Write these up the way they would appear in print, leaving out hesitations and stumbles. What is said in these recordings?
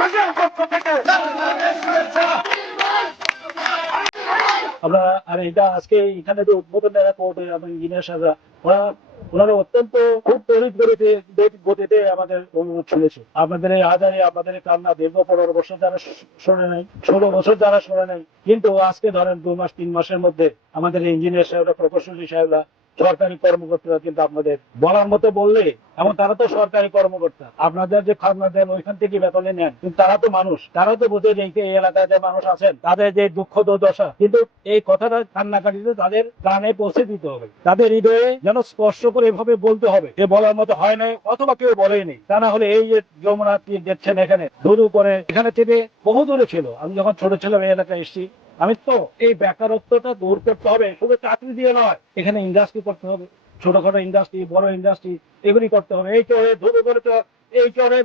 বাংলাদেশের পক্ষ থেকে আমরা আর এটা আজকে এখানে যে উদ্বোধন ইঞ্জিনিয়ার সাহেবরা ওনারা অত্যন্ত খুব তৈরি গতিতে আমাদের অনুরোধ শুনেছে। আপনাদের এই আজারে আপনাদের কান্না দীর্ঘ 15 বছর যারা শোনে নাই, 16 বছর যারা শোনে নাই, কিন্তু আজকে ধরেন 2 মাস 3 মাসের মধ্যে আমাদের ইঞ্জিনিয়ার সাহেবরা, প্রকৌশলী সাহেবরা, সরকারি কর্মকর্তারা কিন্তু আপনাদের বলার মতো বললে, এবং তারা তো সরকারি কর্মকর্তা, আপনাদের যে খাজনা দেন ওইখান থেকে বেতনে নেন, কিন্তু তারা তো মানুষ, তারাও তো বোঝে যে এই এলাকায় যে মানুষ আছেন তাদের যে দুঃখ দুর্দশা, কিন্তু এই কথাটা কান্নাকাটিতে তাদের কানে পৌঁছে দিতে হবে, তাদের হৃদয়ে যেন স্পর্শ করে এভাবে বলতে হবে যে বলার মতো হয় নাই, অথবা কেউ বলেনি। তা না হলে এই যে যমুনা দেখছেন এখানে ধুরু করে, এখানে থেকে বহু দূরে ছিল। আমি যখন ছোট ছিলাম এই এলাকায় এসেছি, আমি তো এই বেকারত্বটা দূর করতে হবে, শুধু চাকরি দিয়ে নয়, এখানে ইন্ডাস্ট্রি করতে হবে, ছোটখাটো ইন্ডাস্ট্রি, বড় ইন্ডাস্ট্রি, এগুলি করতে হবে। এই চরে ধুরু করে তো এই চরে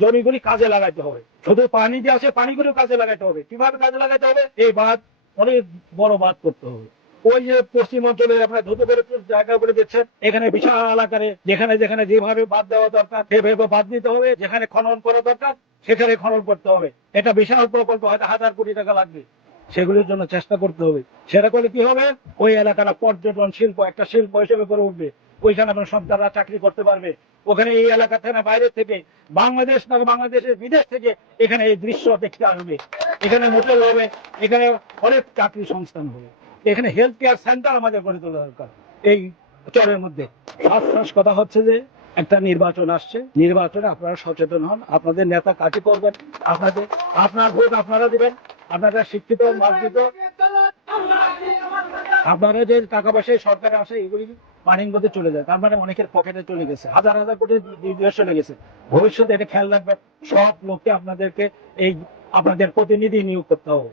জমিগুলি কাজে লাগাইতে হবে, শুধু পানি দিয়ে আসে, পানিগুলো কাজে লাগাইতে হবে। কিভাবে কাজে লাগাইতে হবে? এই বাঁধ, অনেক বড় বাঁধ করতে হবে। ওই যে পশ্চিম অঞ্চলে আপনার ধুতু করে জায়গাগুলো দেখছেন, এখানে বিশাল আকারে যেখানে যেখানে যেভাবে বাঁধ দেওয়া দরকার সেভাবে বাঁধ দিতে হবে, যেখানে খনন করা দরকার সেখানে খনন করতে হবে। এটা বিশাল প্রকল্প, হয়তো 1000 কোটি টাকা লাগবে, সেগুলির জন্য চেষ্টা করতে হবে। সেটা করলে কি হবে, ওই এলাকাটা পর্যটন শিল্প, একটা শিল্প হিসেবে করে উঠবে। ওইখানে আপনার সন্তানরা চাকরি করতে পারবে। ওখানে এই এলাকা থেকে, বাইরে থেকে, বাংলাদেশ না বাংলাদেশের বিদেশ থেকে এখানে এই দৃশ্য দেখতে আসবে, এখানে হোটেল হবে, এখানে অনেক চাকরি সংস্থান হবে। এখানে হেলথ কেয়ার সেন্টার আমাদের গড়ে তোলা দরকার এই চরের মধ্যে। সবশেষ কথা হচ্ছে যে একটা নির্বাচন আসছে, নির্বাচনে আপনারা সচেতন হন, আপনাদের নেতা কাকে করবেন, আপনার ভোট আপনারা দিবেন। আপনারা শিক্ষিত, মার্জিত, আপনারা যে টাকা পয়সা সরকারে আসে এগুলি পানির মধ্যে চলে যায়, তার মানে অনেকের পকেটে চলে গেছে, হাজার হাজার কোটি বিদেশ চলে গেছে। ভবিষ্যতে এটা খেয়াল রাখবেন, সব লোককে আপনাদেরকে এই আপনাদের প্রতিনিধি নিয়োগ করতে হবে।